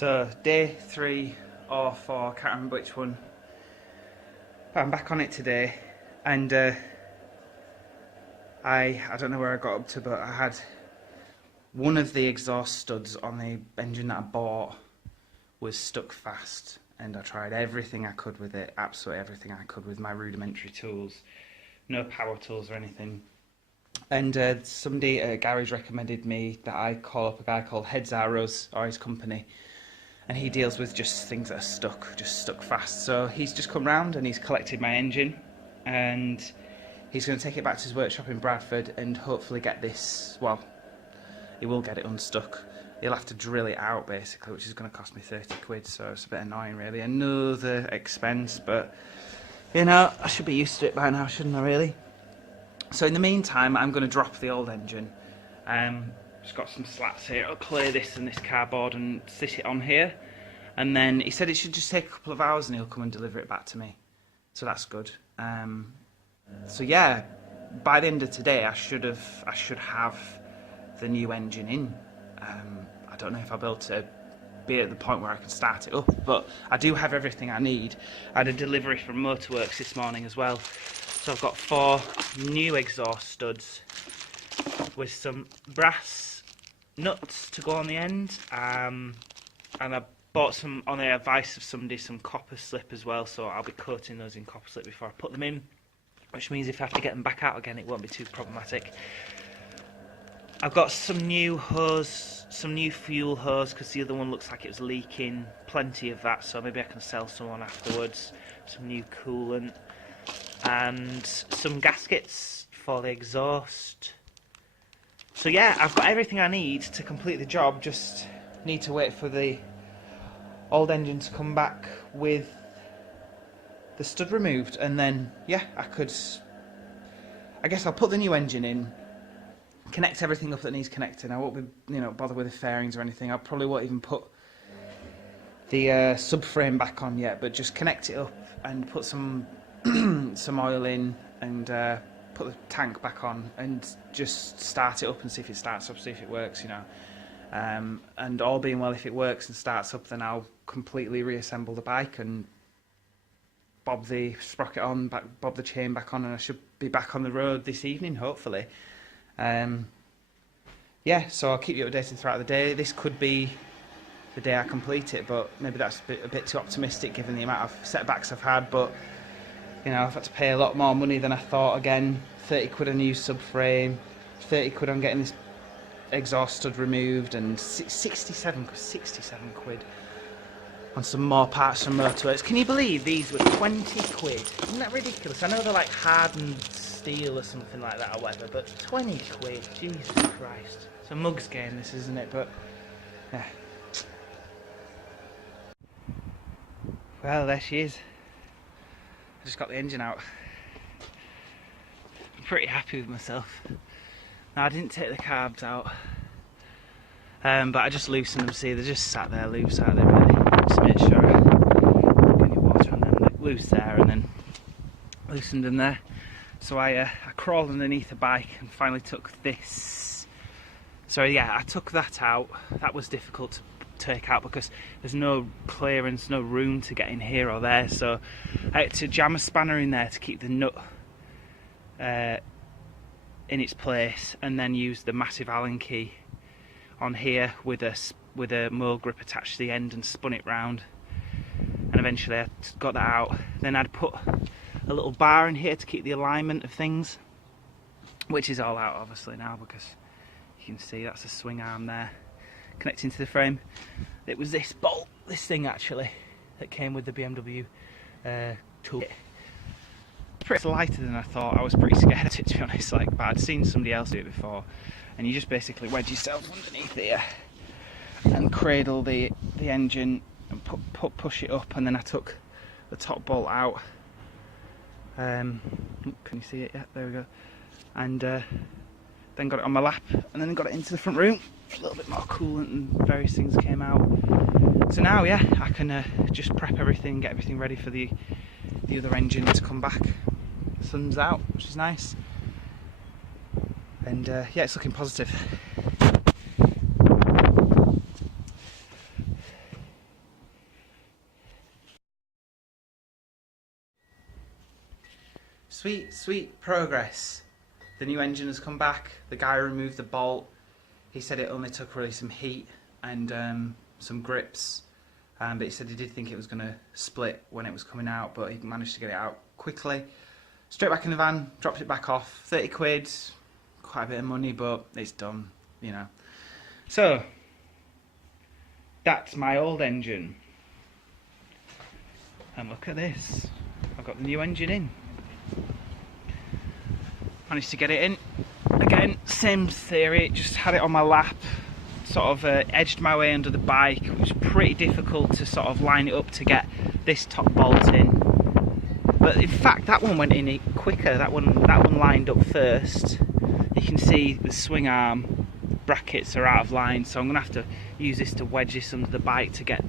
So day 3 or 4, can't remember which one, but I'm back on it today, and I don't know where I got up to, but I had one of the exhaust studs on the engine that I bought was stuck fast, and I tried everything I could with it, absolutely everything I could with my rudimentary tools, no power tools or anything. And somebody at a garage recommended me that I call up a guy called Heads Arrows, or his company, and he deals with just things that are stuck fast. So he's just come round and he's collected my engine, and he's going to take it back to his workshop in Bradford and hopefully get this, well, he will get it unstuck. He'll have to drill it out basically, which is going to cost me 30 quid, so it's a bit annoying really. Another expense, but you know, I should be used to it by now, shouldn't I really? So in the meantime, I'm going to drop the old engine. Just got some slats here. I'll clear this and this cardboard and sit it on here. And then he said it should just take a couple of hours and he'll come and deliver it back to me. So that's good. So yeah, by the end of today, I should have the new engine in. I don't know if I'll be able to be at the point where I can start it up, but I do have everything I need. I had a delivery from Motorworks this morning as well. So I've got 4 new exhaust studs with some brass nuts to go on the end, and I bought some, on the advice of somebody, some copper slip as well, so I'll be coating those in copper slip before I put them in, which means if I have to get them back out again it won't be too problematic. I've got some new hose, some new fuel hose, because the other one looks like it was leaking, plenty of that, so maybe I can sell some on afterwards. Some new coolant and some gaskets for the exhaust. So yeah, I've got everything I need to complete the job, just need to wait for the old engine to come back with the stud removed, and then yeah, I guess I'll put the new engine in, connect everything up that needs connecting. I won't be, you know, bother with the fairings or anything. I probably won't even put the subframe back on yet, but just connect it up and put some some oil in and put the tank back on and just start it up and see if it starts up, see if it works, you know. And all being well, if it works and starts up, then I'll completely reassemble the bike and bob the sprocket on, bob the chain back on, and I should be back on the road this evening, hopefully. Yeah, so I'll keep you updated throughout the day. This could be the day I complete it, but maybe that's a bit too optimistic given the amount of setbacks I've had, but you know, I've had to pay a lot more money than I thought again. 30 quid on new subframe, 30 quid on getting this exhaust stud removed, and 67 quid on some more parts from Motorworks. Can you believe these were 20 quid? Isn't that ridiculous? I know they're like hardened steel or something like that or whatever, but 20 quid, Jesus Christ. It's a mug's game this, isn't it? But yeah. Well, there she is. I just got the engine out. I'm pretty happy with myself. Now, I didn't take the carbs out, but I just loosened them. See, they're just sat there loose, aren't they, really? Just make sure I put any water on them. They're loose there, and then loosened them there. So I crawled underneath the bike and finally took this. So yeah, I took that out. That was difficult to take out because there's no clearance, no room to get in here or there, so I had to jam a spanner in there to keep the nut in its place, and then use the massive Allen key on here with a mole grip attached to the end and spun it round, and eventually I got that out. Then I'd put a little bar in here to keep the alignment of things, which is all out obviously now because you can see that's a swing arm there connecting to the frame. It was this bolt, this thing actually, that came with the BMW toolkit. It's lighter than I thought. I was pretty scared of it, to be honest, like, but I'd seen somebody else do it before, and you just basically wedge yourself underneath here and cradle the engine and push it up, and then I took the top bolt out. Can you see it? Yeah, there we go. And then got it on my lap, and then got it into the front room. A little bit more coolant and various things came out. So now, yeah, I can just prep everything, get everything ready for the other engine to come back. The sun's out, which is nice. And yeah, it's looking positive. sweet progress. The new engine has come back. The guy removed the bolt. He said it only took really some heat and some grips, but he said he did think it was going to split when it was coming out, but he managed to get it out quickly. Straight back in the van, dropped it back off. 30 quid, quite a bit of money, but it's done, you know. So that's my old engine, and look at this. I've got the new engine in. Managed to get it in. Again, same theory, just had it on my lap, sort of edged my way under the bike. It was pretty difficult to sort of line it up to get this top bolt in. But in fact, that one went in quicker. That one lined up first. You can see the swing arm brackets are out of line, so I'm going to have to use this to wedge this under the bike to get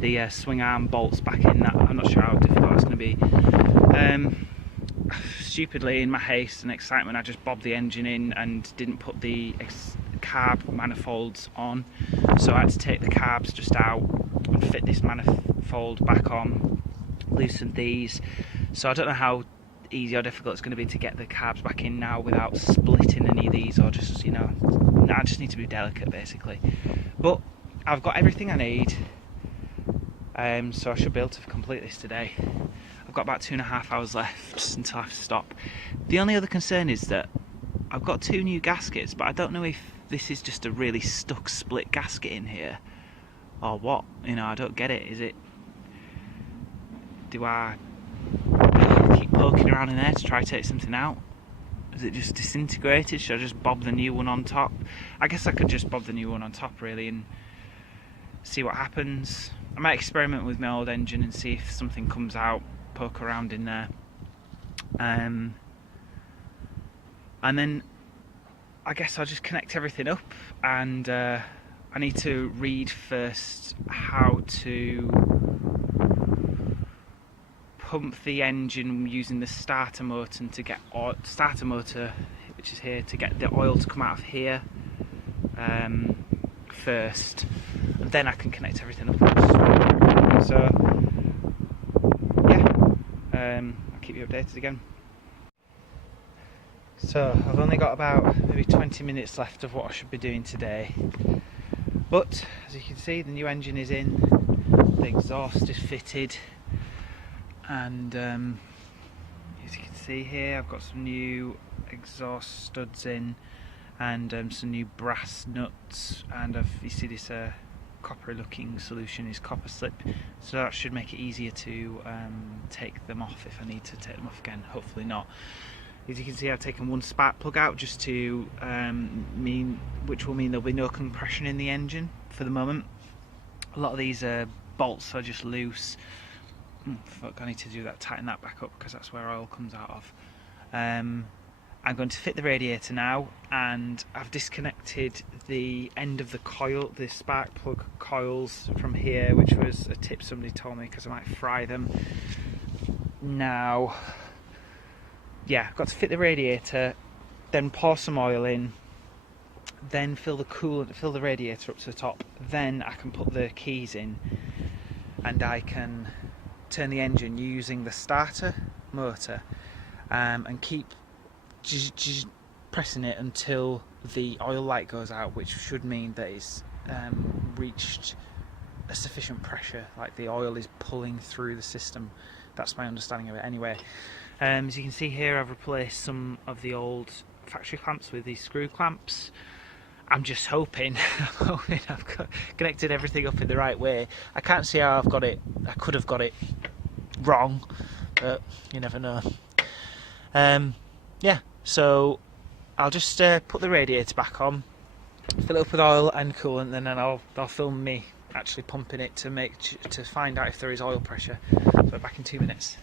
the swing arm bolts back in. I'm not sure how difficult it's going to be. Stupidly, in my haste and excitement, I just bobbed the engine in and didn't put the carb manifolds on, so I had to take the carbs just out and fit this manifold back on, loosen these. So I don't know how easy or difficult it's going to be to get the carbs back in now without splitting any of these, or just, you know, I just need to be delicate basically. But I've got everything I need, so I should be able to complete this today. I've got about 2.5 hours left until I have to stop. The only other concern is that I've got 2 new gaskets, but I don't know if this is just a really stuck split gasket in here or what. You know, I don't get it. Is it, do I keep poking around in there to try to take something out? Is it just disintegrated? Should I just bob the new one on top? I guess I could just bob the new one on top really and see what happens. I might experiment with my old engine and see if something comes out, poke around in there. And then I guess I'll just connect everything up, and I need to read first how to pump the engine using the starter motor to get starter motor, which is here, to get the oil to come out of here first, and then I can connect everything up. So yeah, I'll keep you updated again. So I've only got about maybe 20 minutes left of what I should be doing today, but as you can see, the new engine is in, the exhaust is fitted, and as you can see here, I've got some new exhaust studs in and some new brass nuts, and you see this coppery looking solution is copper slip, so that should make it easier to take them off if I need to take them off again. Hopefully not. As you can see, I've taken one spark plug out just to which will mean there'll be no compression in the engine for the moment. A lot of these bolts are just loose. Fuck, I need to do that, tighten that back up, because that's where oil comes out of. I'm going to fit the radiator now, and I've disconnected the end of the coil, the spark plug coils from here, which was a tip somebody told me because I might fry them. Now, yeah, I've got to fit the radiator, then pour some oil in, then fill the radiator up to the top, then I can put the keys in, and I can turn the engine using the starter motor, and keep pressing it until the oil light goes out, which should mean that it's reached a sufficient pressure, like the oil is pulling through the system. That's my understanding of it anyway. As you can see here, I've replaced some of the old factory clamps with these screw clamps. I'm just hoping, I've connected everything up in the right way. I can't see how I've got it. I could have got it wrong, but you never know. Yeah, so I'll just put the radiator back on, fill it up with oil and coolant, and then I'll film me actually pumping it to find out if there is oil pressure. So back in 2 minutes.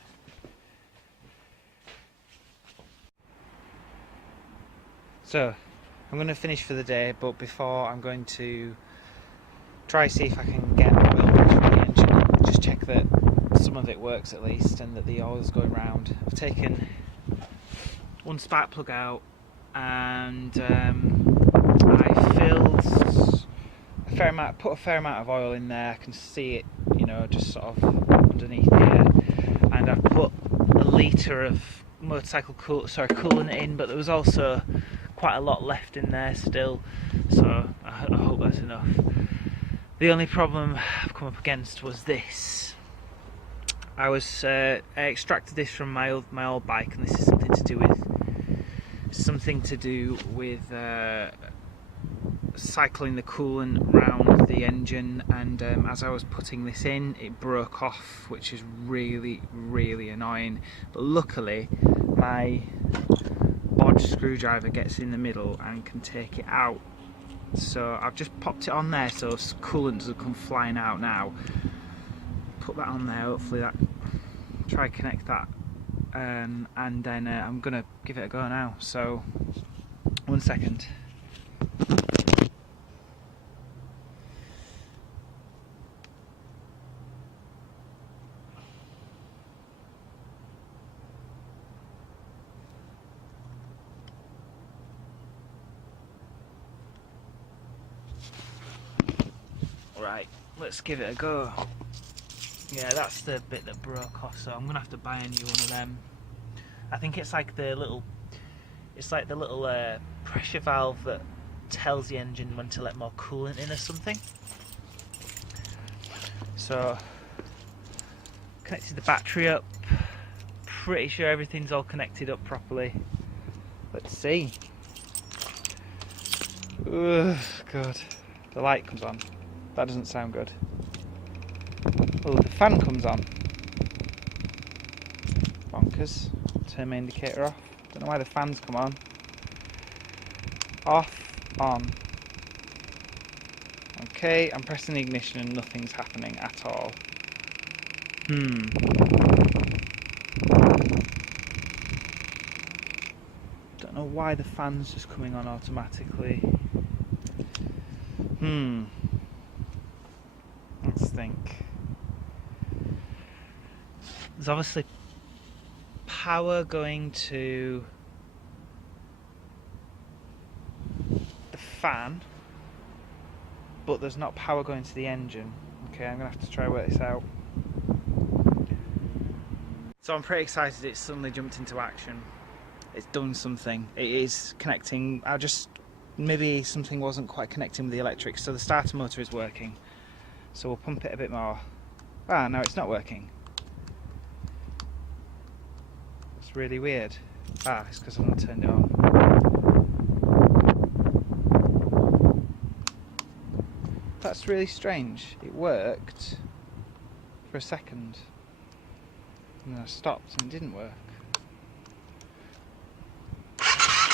So I'm going to finish for the day, but before, I'm going to try see if I can get oil pressure in the engine, just check that some of it works at least and that the oil's going round. I've taken one spark plug out, and I filled a fair amount, put a fair amount of oil in there. I can see it, you know, just sort of underneath here, and I've put 1 litre of motorcycle coolant in, but there was also quite a lot left in there still, so I hope that's enough. The only problem I've come up against was this. I extracted this from my old bike, and this is something to do with cycling the coolant round the engine, and as I was putting this in, it broke off, which is really annoying. But luckily my bodge screwdriver gets in the middle and can take it out, so I've just popped it on there so coolant doesn't come flying out now. Put that on there, hopefully that, try connect that, and then I'm gonna give it a go now, so 1 second. Right, let's give it a go. Yeah, that's the bit that broke off, so I'm gonna have to buy a new one of them. I think it's like the little pressure valve that tells the engine when to let more coolant in or something. So, connected the battery up. Pretty sure everything's all connected up properly. Let's see. Ugh, God, the light comes on. That doesn't sound good. Oh, the fan comes on. Bonkers. Turn my indicator off. Don't know why the fans come on. Off, on. Okay, I'm pressing the ignition and nothing's happening at all. Don't know why the fan's just coming on automatically. Let's think. There's obviously power going to the fan, but there's not power going to the engine. Okay, I'm gonna have to try to work this out. So I'm pretty excited it's suddenly jumped into action. It's done something. It is connecting. Maybe something wasn't quite connecting with the electrics, so the starter motor is working. So we'll pump it a bit more. Ah, no, it's not working. It's really weird. Ah, it's because I've not turned it on. That's really strange. It worked for a second, and then I stopped and it didn't work.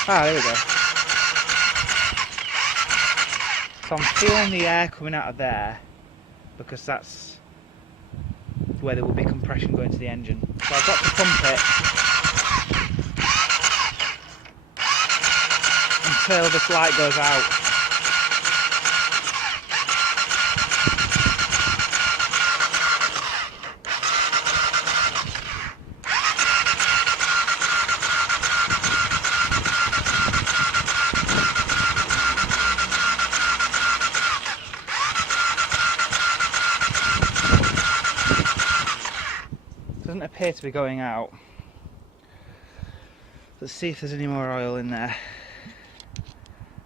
Ah, there we go. So I'm feeling the air coming out of there, because that's where there will be compression going to the engine. So I've got to pump it until this light goes out. Doesn't appear to be going out. Let's see if there's any more oil in there.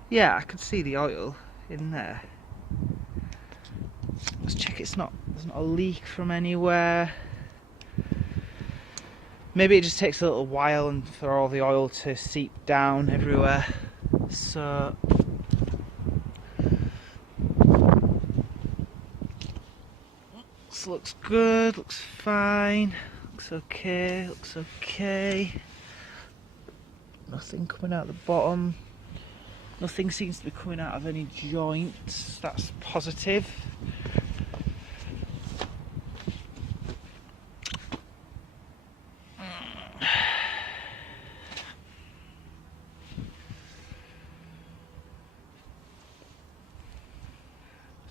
Yeah, I can see the oil in there. Let's check there's not a leak from anywhere. Maybe it just takes a little while and for all the oil to seep down everywhere. So this looks good, looks fine, looks okay. Nothing coming out the bottom. Nothing seems to be coming out of any joints. That's positive.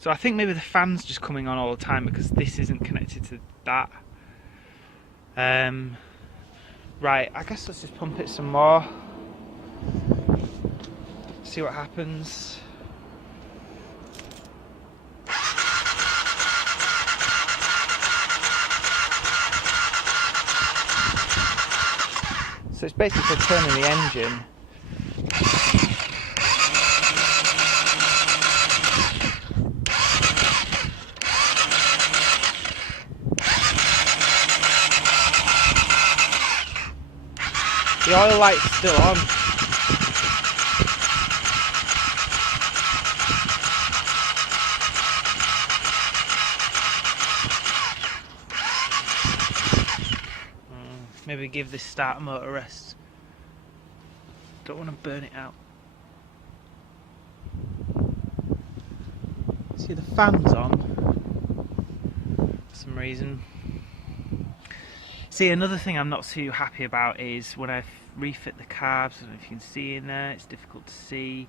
So I think maybe the fan's just coming on all the time because this isn't connected to that. Right, I guess let's just pump it some more. See what happens. So it's basically turning the engine. The oil light's still on. Maybe give this starter motor a rest. Don't want to burn it out. See, the fan's on for some reason. See, another thing I'm not too happy about is when I refit the carbs, I don't know if you can see in there, it's difficult to see.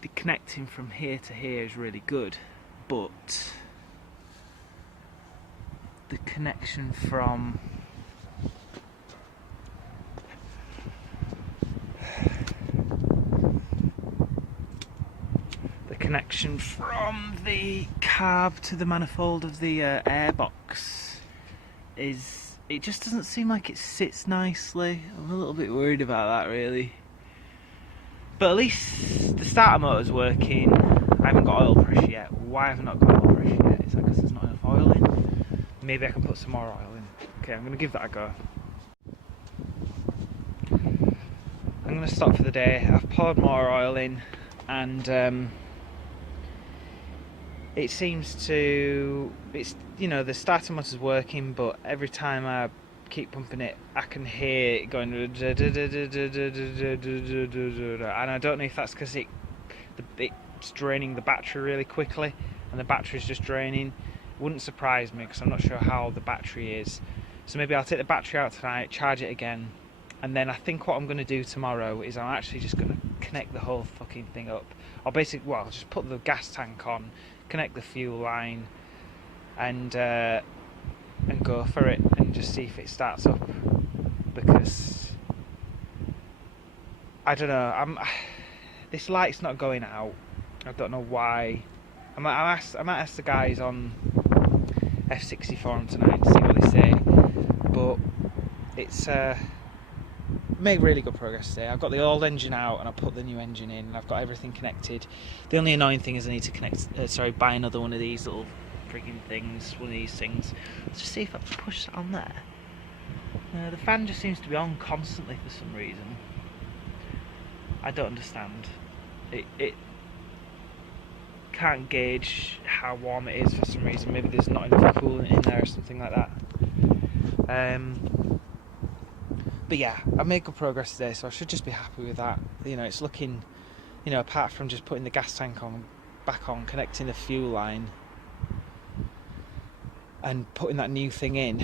The connecting from here to here is really good, but the connection from the carb to the manifold of the airbox it just doesn't seem like it sits nicely. I'm a little bit worried about that, really. But at least the starter motor's working. I haven't got oil pressure yet. Why have I not got oil pressure yet? Is that because there's not enough oil in? Maybe I can put some more oil in. Okay, I'm going to give that a go. I'm going to stop for the day. I've poured more oil in, and it seems to, the starter motor's working, but every time I keep pumping it, I can hear it going, and I don't know if that's because it's draining the battery really quickly, and the battery's just draining. Wouldn't surprise me, because I'm not sure how the battery is. So maybe I'll take the battery out tonight, charge it again, and then I think what I'm going to do tomorrow is I'm actually just going to connect the whole fucking thing up. I'll just put the gas tank on, connect the fuel line, and go for it, and just see if it starts up. Because I don't know, this light's not going out. I don't know why. I might ask the guys on f650 tonight to see what they say. But it's made really good progress today. I've got the old engine out and I put the new engine in, and I've got everything connected. The only annoying thing is I need to buy another one of these little frigging things, Let's just see if I can push that on there. The fan just seems to be on constantly for some reason. I don't understand. It can't gauge how warm it is for some reason. Maybe there's not enough coolant in there or something like that. But yeah, I made good progress today, so I should just be happy with that. It's looking, apart from just putting the gas tank back on, connecting the fuel line, and putting that new thing in,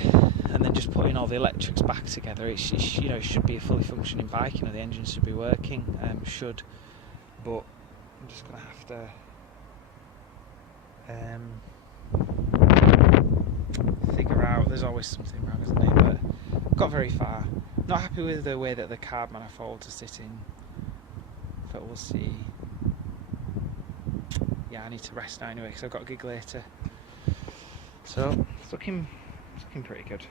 and then just putting all the electrics back together, it should be a fully functioning bike. The engine should be working, but I'm just gonna have to figure out. There's always something wrong, isn't there? But I've got very far. Not happy with the way that the carb manifolds are sitting, but we'll see. Yeah, I need to rest now anyway, because I've got a gig later. So it's looking pretty good.